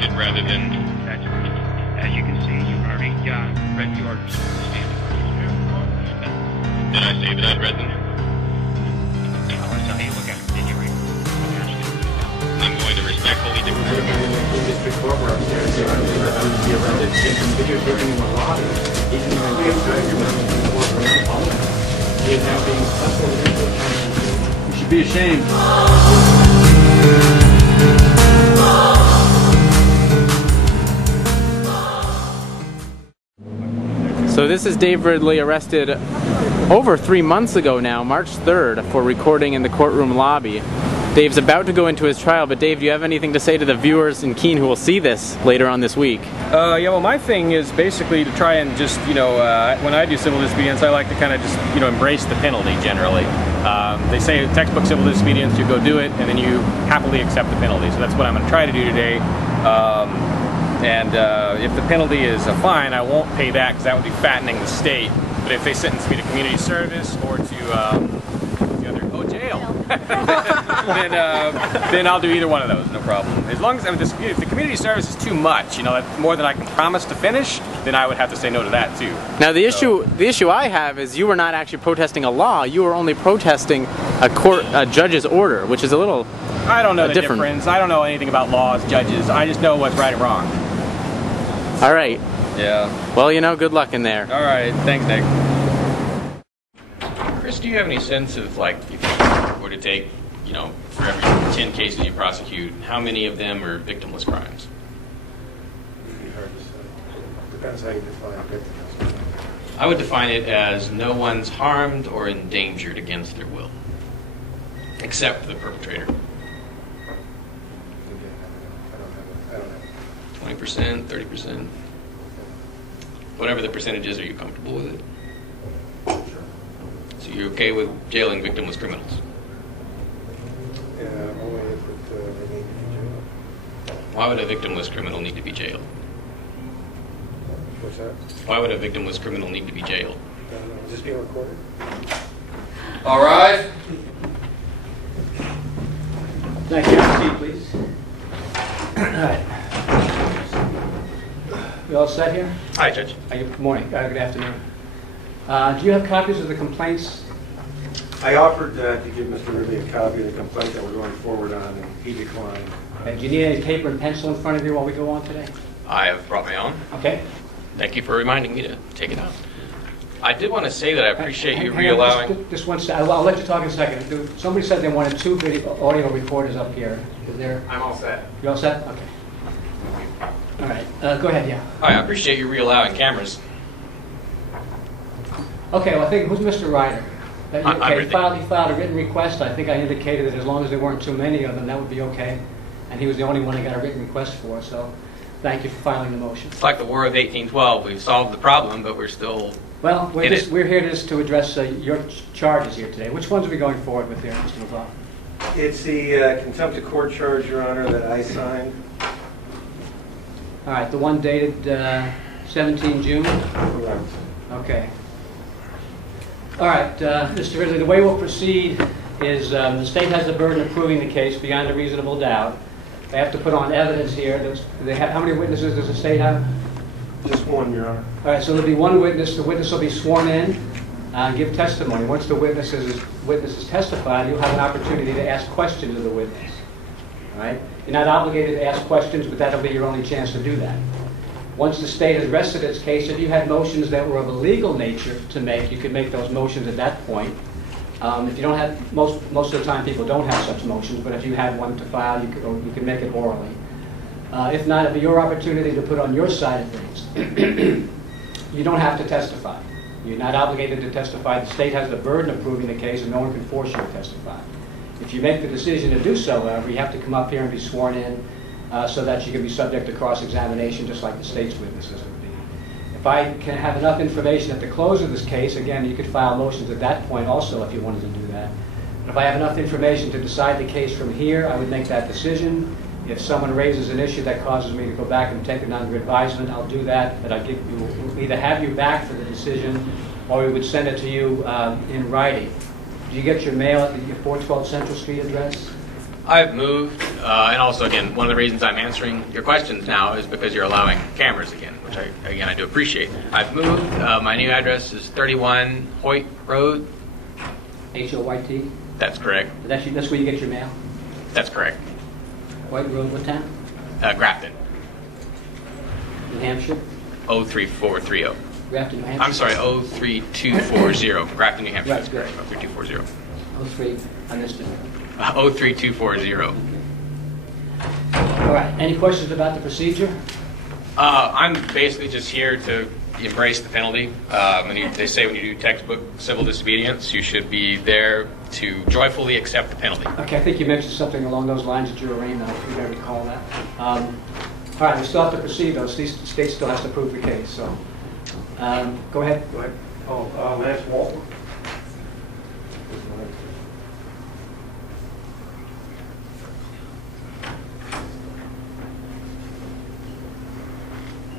requested rather than... That's right. As you can see, you've already read the orders. Did I say that I'd read them? Well, that's how you look at them. Did you read them? I'm going to respectfully declare. Keene District Court were upstairs. They were arrested. Videotaping him a lot. He didn't even give time to remember the court from the public. He is now being hustled into a country. You should be ashamed. So this is Dave Ridley, arrested over 3 months ago now, March 3rd, for recording in the courtroom lobby. Dave's about to go into his trial, but Dave, do you have anything to say to the viewers in Keene who will see this later on this week? Yeah, well, my thing is basically to try and just, when I do civil disobedience, I like to kind of just, embrace the penalty generally. They say textbook civil disobedience, you go do it, and then you happily accept the penalty. So that's what I'm going to try to do today. If the penalty is a fine, I won't pay that because that would be fattening the state. But if they sentence me to community service or to jail, then I'll do either one of those, no problem. As long as if the community service is too much, more than I can promise to finish, then I would have to say no to that too. Now the issue I have is you were not actually protesting a law; you were only protesting a judge's order, which is a little. I don't know the difference. I don't know anything about laws, judges. I just know what's right and wrong. All right. Yeah. Well, good luck in there. All right. Thanks, Nick. Chris, do you have any sense of, if you were to take, for every 10 cases you prosecute, how many of them are victimless crimes? It'd be hard to say. Depends how you define victimless. I would define it as no one's harmed or endangered against their will, except the perpetrator. I don't have 20%, 30%. Whatever the percentage is, are you comfortable with it? Sure. So you're okay with jailing victimless criminals? Yeah, only if they need to be jailed. Why would a victimless criminal need to be jailed? What's that? Why would a victimless criminal need to be jailed? Is this being recorded? All right. Thank you. Have a seat, please. All right. You all set here? Hi, Judge. Good morning. Good afternoon. Do you have copies of the complaints? I offered to give Mr. Ridley a copy of the complaint that we're going forward on, and he declined. Do you need any paper and pencil in front of you while we go on today? I have brought my own. Okay. Thank you for reminding me to take it out. I did want to say that I appreciate you Hang on, re-allowing... Just one second. I'll let you talk in a second. Somebody said they wanted 2 audio recorders up here. Is there? I'm all set. You all set? Okay. All right. Go ahead, yeah. I appreciate you re-allowing cameras. Okay, well, I think, who's Mr. Ryder? I'm Okay, Ridley. he filed a written request. I think I indicated that as long as there weren't too many of them, that would be okay. And he was the only one I got a written request for, so thank you for filing the motion. It's like the War of 1812. We've solved the problem, but we're still... Well, we're here just to address your charges here today. Which ones are we going forward with here, Mr. McLaughlin? It's the Contempt of Court charge, Your Honor, that I signed. All right, the one dated 17 June? Correct. Okay. All right, Mr. Ridley, the way we'll proceed is the state has the burden of proving the case beyond a reasonable doubt. They have to put on evidence here. How many witnesses does the state have? Just one, Your Honor. All right, so there'll be one witness. The witness will be sworn in and give testimony. Once the witness is testified, you'll have an opportunity to ask questions of the witness. All right? You're not obligated to ask questions, but that'll be your only chance to do that. Once the state has rested its case, if you had motions that were of a legal nature to make, you could make those motions at that point. If you don't have, most of the time people don't have such motions, but if you had one to file, you could make it orally. If not, it'd be your opportunity to put on your side of things. You don't have to testify. You're not obligated to testify. The state has the burden of proving the case, and no one can force you to testify. If you make the decision to do so, however, you have to come up here and be sworn in so that you can be subject to cross-examination just like the state's witnesses would be. If I can have enough information at the close of this case, again, you could file motions at that point also if you wanted to do that. But if I have enough information to decide the case from here, I would make that decision. If someone raises an issue that causes me to go back and take it under advisement, I'll do that. But we'll either have you back for the decision or we would send it to you in writing. Do you get your mail at your 412 Central Street address? I've moved, and also, again, one of the reasons I'm answering your questions now is because you're allowing cameras again, which I do appreciate. I've moved. My new address is 31 Hoyt Road. H-O-Y-T? That's correct. That's where you get your mail? That's correct. White Road, what town? Grafton. New Hampshire? 03430. Grafton, New Hampshire? I'm sorry, 03240. Grafton, New Hampshire. Right, That's correct. good. 03240. 03, understood. 03240. All right, any questions about the procedure? I'm basically just here to embrace the penalty. They say when you do textbook civil disobedience, you should be there to joyfully accept the penalty. Okay, I think you mentioned something along those lines at your arraignment, if you recall that. All right, we still have to proceed, though. The state still has to prove the case, so. Go ahead. Go ahead. Lance Walton.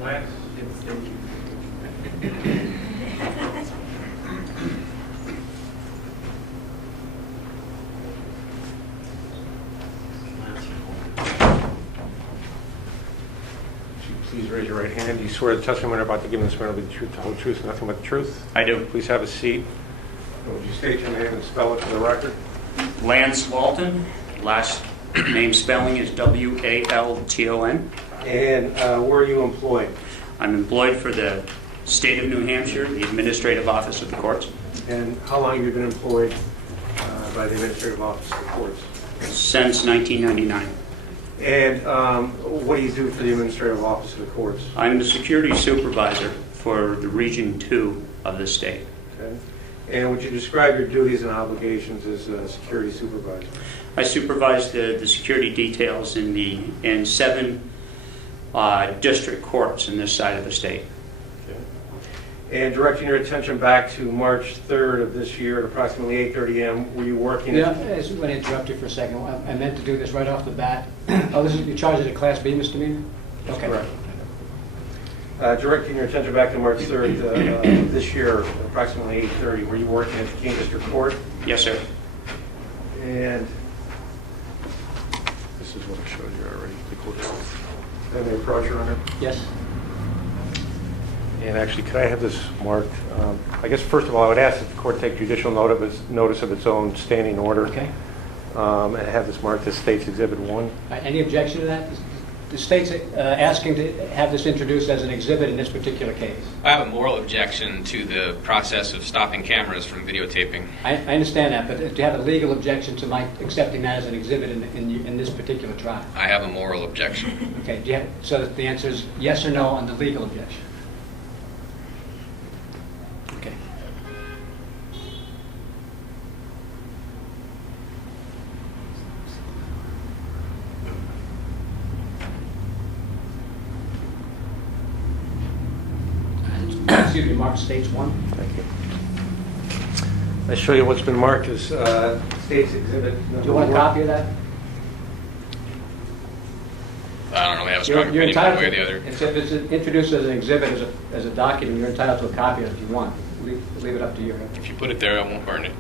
Lance. Please raise your right hand. Do you swear the testimony you're about to give in this matter will be the truth, the whole truth, and nothing but the truth? I do. Please have a seat. Would you state your name and spell it for the record? Lance Walton. Last name spelling is W-A-L-T-O-N. And where are you employed? I'm employed for the state of New Hampshire, the Administrative Office of the Courts, And how long have you been employed by the Administrative Office of the Courts? since 1999. And what do you do for the Administrative Office of the Courts? I'm the security supervisor for the Region 2 of the state. Okay. And would you describe your duties and obligations as a security supervisor? I supervise the security details in 7 district courts in this side of the state. Okay. And directing your attention back to March 3rd of this year at approximately 8:30 a.m., were you working Yeah, I just want to interrupt you for a second. I meant to do this right off the bat. Oh, you're charged as a Class B misdemeanor? Okay. Correct. Directing your attention back to March 3rd this year, approximately 8:30, were you working at the Keene District Court? Yes, sir. And this is what I showed you already, the court. Let me approach your honor. Yes. And actually, could I have this marked? I guess first of all, I would ask that the court take judicial notice of its own standing order. Okay. And have this marked as State's Exhibit 1. Any objection to that? The state's asking to have this introduced as an exhibit in this particular case. I have a moral objection to the process of stopping cameras from videotaping. I understand that, but do you have a legal objection to my accepting that as an exhibit in this particular trial? I have a moral objection. Okay, so the answer is yes or no on the legal objection? Okay. Excuse me, mark States 1. Thank you. I show you what's been marked as State's Exhibit number Do you want a 1. copy of that? I don't really have a strong opinion one way or the other. If it's introduced as an exhibit, as a document, you're entitled to a copy of it if you want. Leave it up to you. If you put it there, I won't burn it.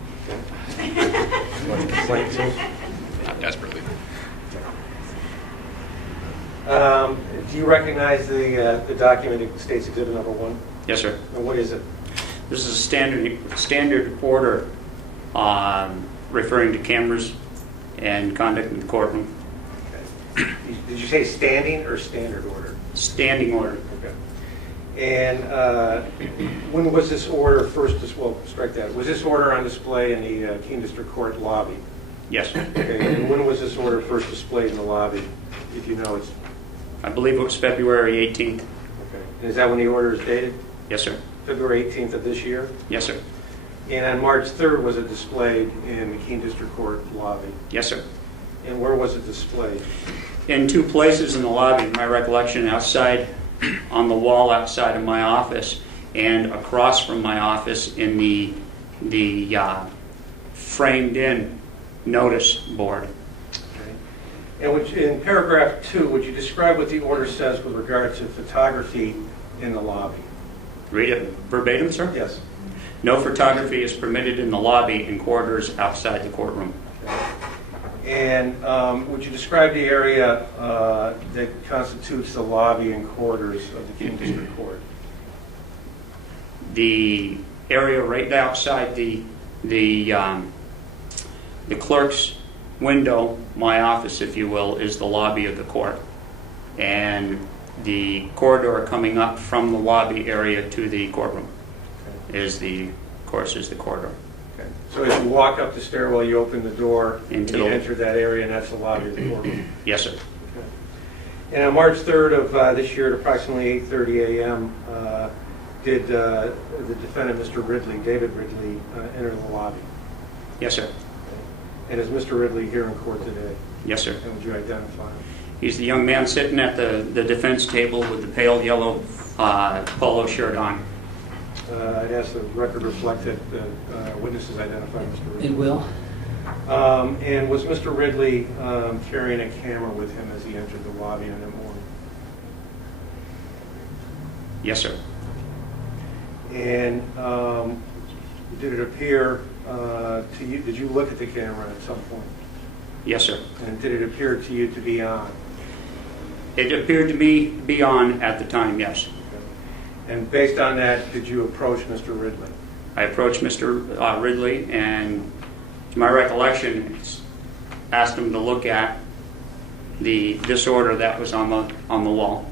What the complaint says? Not desperately. Do you recognize the document State's Exhibit number 1? Yes, sir. And what is it? This is a standard order referring to cameras and conduct in the courtroom. Okay. Did you say standing or standard order? Standing order. Okay. And when was this order first strike that. Was this order on display in the Keene District Court lobby? Yes. Okay. And when was this order first displayed in the lobby, if you know it's... I believe it was February 18th. Okay. And is that when the order is dated? Yes, sir. February 18th of this year? Yes, sir. And on March 3rd, was it displayed in the Keene District Court lobby? Yes, sir. And where was it displayed? In 2 places in the lobby, my recollection, outside on the wall outside of my office and across from my office in the framed-in notice board. Okay. And in paragraph 2, would you describe what the order says with regard to photography in the lobby? Read it verbatim, sir? Yes. No photography is permitted in the lobby and corridors outside the courtroom. Okay. And would you describe the area that constitutes the lobby and corridors of the Keene District Court? The area right outside the clerk's window, my office, if you will, is the lobby of the court. And the corridor coming up from the lobby area to the courtroom is the corridor. Okay. So as you walk up the stairwell, you open the door, and you the- enter that area, and that's the lobby of the courtroom. Yes, sir. Okay. And on March 3rd of this year at approximately 8:30 a.m., did the defendant, Mr. Ridley, David Ridley, enter the lobby? Yes, sir. And is Mr. Ridley here in court today? Yes, sir. And would you identify him? He's the young man sitting at the defense table with the pale yellow polo shirt on. I'd ask the record reflect that witnesses identify Mr. Ridley. It will. And was Mr. Ridley carrying a camera with him as he entered the lobby in the morning? Yes, sir. And did it appear to you, did you look at the camera at some point? Yes, sir. And did it appear to you to be on? It appeared to be on at the time, yes. And based on that, did you approach Mr. Ridley? I approached Mr. Ridley, and to my recollection, asked him to look at the disorder that was on the wall,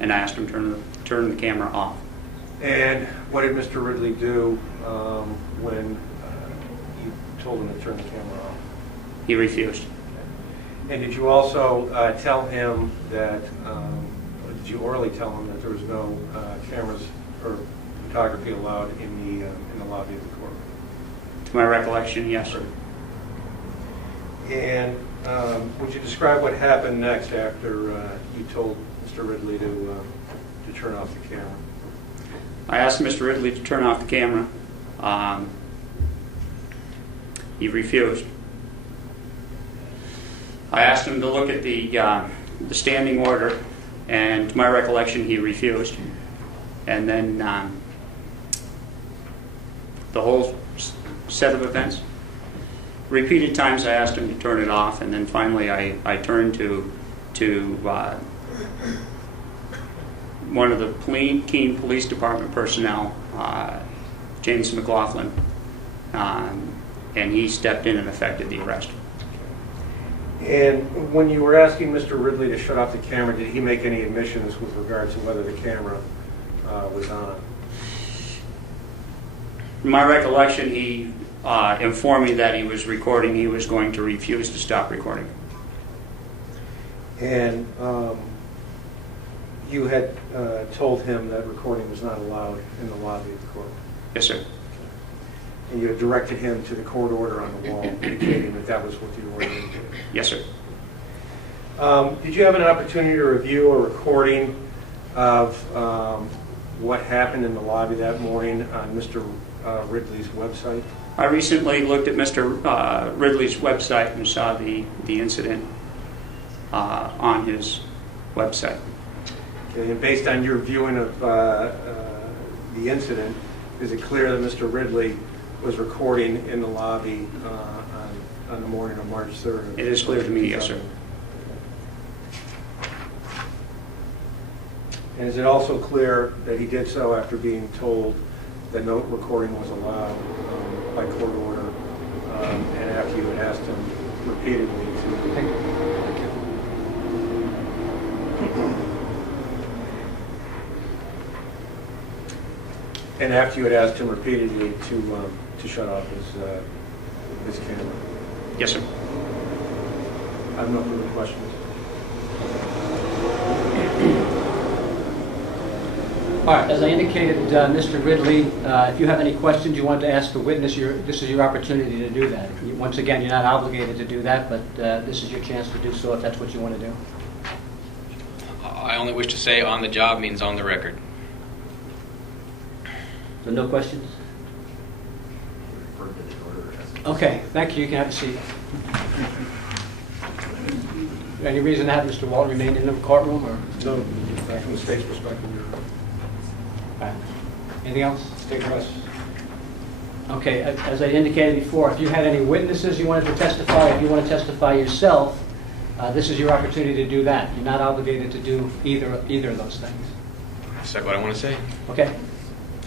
and I asked him to turn the camera off. And what did Mr. Ridley do when you told him to turn the camera off? He refused. And did you also tell him that, or did you orally tell him that there was no cameras or photography allowed in the lobby of the court? To my recollection, yes, sir. And would you describe what happened next after you told Mr. Ridley to turn off the camera? I asked Mr. Ridley to turn off the camera. He refused. I asked him to look at the standing order, and to my recollection, he refused. And then the whole set of events. Repeated times I asked him to turn it off, and then finally I turned to one of the Keene Police Department personnel, James McLaughlin, and he stepped in and effected the arrest. And when you were asking Mr. Ridley to shut off the camera, did he make any admissions with regard to whether the camera was on? In my recollection, he informed me that he was recording. He was going to refuse to stop recording. And you had told him that recording was not allowed in the lobby of the court? Yes, sir. And you had directed him to the court order on the wall, indicating that that was what the order indicated? Yes, sir. Did you have an opportunity to review a recording of what happened in the lobby that morning on Mr. Ridley's website? I recently looked at Mr. Ridley's website and saw the incident on his website. Okay, and based on your viewing of the incident, is it clear that Mr. Ridley was recording in the lobby on the morning of March 3rd? It is clear to me, yes, sir. And is it also clear that he did so after being told that no recording was allowed by court order, and after you had asked him repeatedly to shut off his camera? Yes, sir. I have no further questions. All right, as I indicated, Mr. Ridley, if you have any questions you want to ask the witness, this is your opportunity to do that. Once again, you're not obligated to do that, but this is your chance to do so if that's what you want to do. I only wish to say on the job means on the record. So no questions? Okay, thank you. You can have a seat. Any reason to have Mr. Walt remain in the courtroom? Or? No, from the state's perspective. Right. Anything else? State press. Okay, as I indicated before, if you had any witnesses you wanted to testify, if you want to testify yourself, this is your opportunity to do that. You're not obligated to do either of those things. Is that what I want to say? Okay.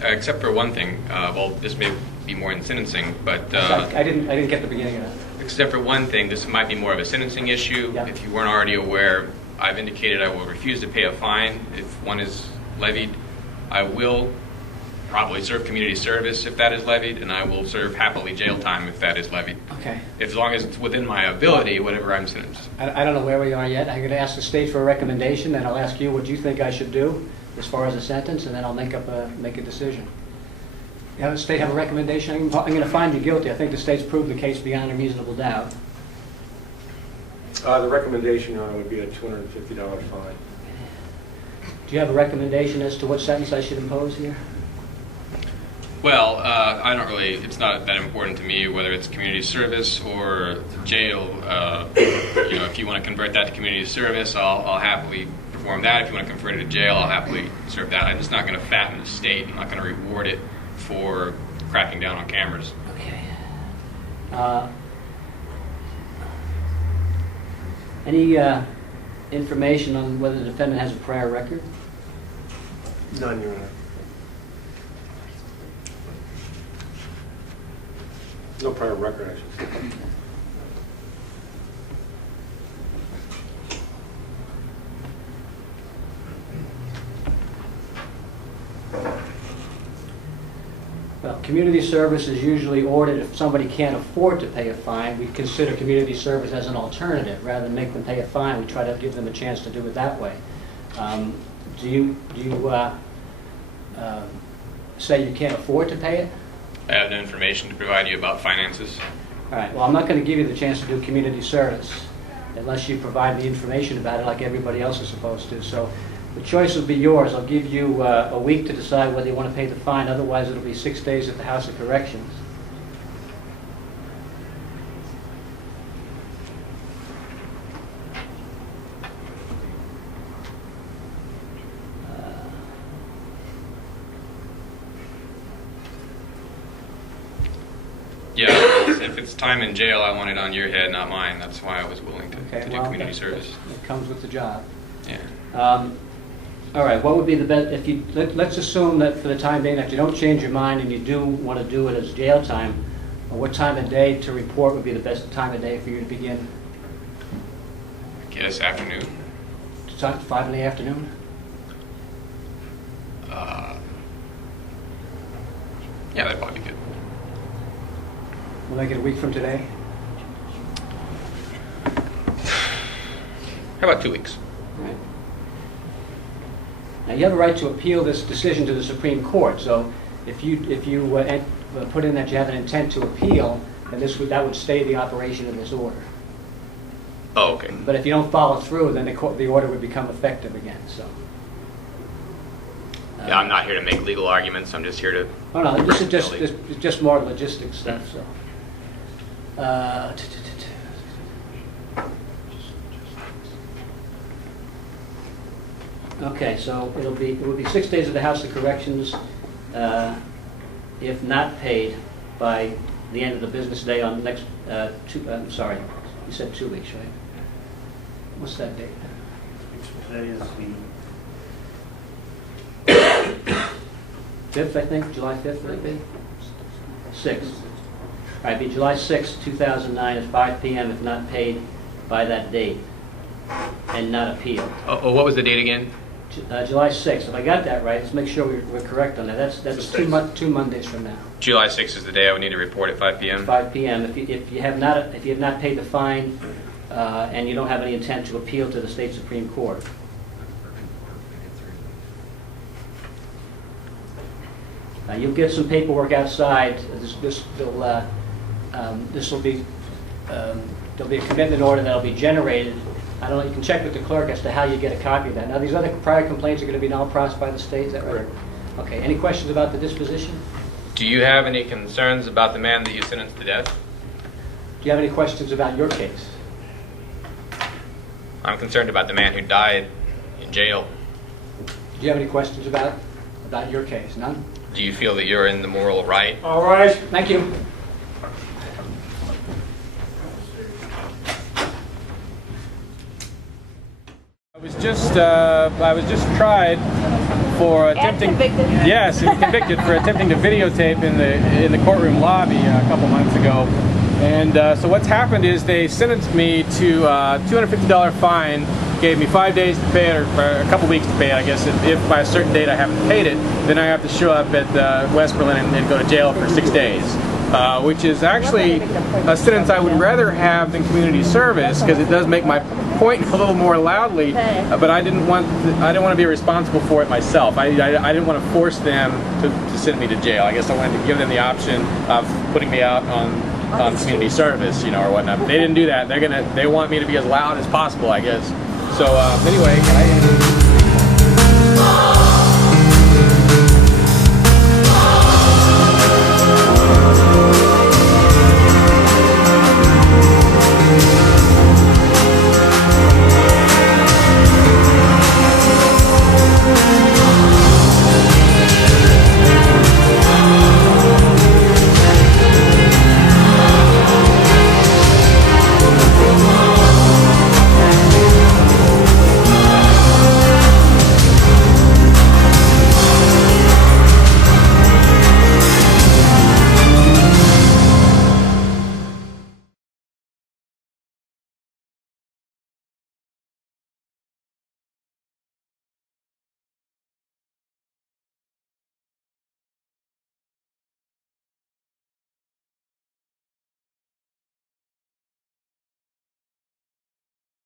Except for one thing. Well, this may be more in sentencing, but I didn't get the beginning of that. except for one thing, this might be more of a sentencing issue. Yeah. If you weren't already aware, I've indicated I will refuse to pay a fine if one is levied. I will probably serve community service if that is levied, and I will serve happily jail time if that is levied. Okay. As long as it's within my ability, whatever I'm sentenced. I don't know where we are yet. I'm going to ask the state for a recommendation, then I'll ask you what you think I should do as far as a sentence, and then I'll make a decision. The state have a recommendation? I'm going to find you guilty. I think the state's proved the case beyond a reasonable doubt. The recommendation, Your Honor, would be a $250 fine. Do you have a recommendation as to what sentence I should impose here? Well, I don't really, it's not that important to me whether it's community service or jail. You know, if you want to convert that to community service, I'll happily perform that. If you want to convert it to jail, I'll happily serve that. I'm just not going to fatten the state. I'm not going to reward it for cracking down on cameras. Okay. Any information on whether the defendant has a prior record? None, Your Honor. No prior record, I should say. Well, community service is usually ordered if somebody can't afford to pay a fine. We consider community service as an alternative. Rather than make them pay a fine, we try to give them a chance to do it that way. Do you say you can't afford to pay it? I have no information to provide you about finances. All right, well, I'm not going to give you the chance to do community service unless you provide me information about it like everybody else is supposed to. So the choice will be yours. I'll give you a week to decide whether you want to pay the fine. Otherwise, it'll be 6 days at the House of Corrections. Yeah, if it's time in jail, I want it on your head, not mine. That's why I was willing to do community service. It comes with the job. Yeah. All right, what would be the best, if you, let's assume that for the time being that you don't change your mind and you do want to do it as jail time, what time of day to report would be the best time of day for you to begin? I guess afternoon. 5 in the afternoon? Yeah, that'd probably be good. We'll make it a week from today? How about 2 weeks? All right. Now, you have a right to appeal this decision to the Supreme Court. So, if you put in that you have an intent to appeal, then that would stay the operation of this order. Oh, okay. But if you don't follow through, then the order would become effective again. So. Yeah, I'm not here to make legal arguments. I'm just here to. Oh no, this is just more logistics stuff. So. Okay, so it will be 6 days at the House of Corrections, if not paid by the end of the business day on the next I'm sorry, you said 2 weeks, right? What's that date? Today is the 5th, I think, July 5th, would it be? 6th. All right, it'd be July 6th, 2009 at 5 p.m. if not paid by that date and not appealed. Oh, what was the date again? July 6th. If I got that right, let's make sure we're correct on that. That's two Mondays from now. July 6th is the day I would need to report at 5 p.m. 5 p.m. If you have not paid the fine and you don't have any intent to appeal to the state Supreme Court. You'll get some paperwork outside. There'll be a commitment order that'll be generated. I don't know. You can check with the clerk as to how you get a copy of that. Now, these other prior complaints are going to be now processed by the state. Is that right? Okay. Any questions about the disposition? Do you have any concerns about the man that you sentenced to death? Do you have any questions about your case? I'm concerned about the man who died in jail. Do you have any questions about your case? None? do you feel that you're in the moral right? All right, thank you. I was just tried for attempting. And convicted. Yes, and convicted for attempting to videotape in the courtroom lobby a couple months ago. And so what's happened is they sentenced me to a $250 fine, gave me 5 days to pay it, or a couple weeks to pay it, I guess. If by a certain date I haven't paid it, then I have to show up at West Berlin and go to jail for 6 days. Which is actually a sentence I would rather have than community service, because it does make my point a little more loudly. But I didn't want to be responsible for it myself. I didn't want to force them to send me to jail. I guess I wanted to give them the option of putting me out on community service, you know, or whatnot. But they didn't do that. They want me to be as loud as possible, I guess. So anyway,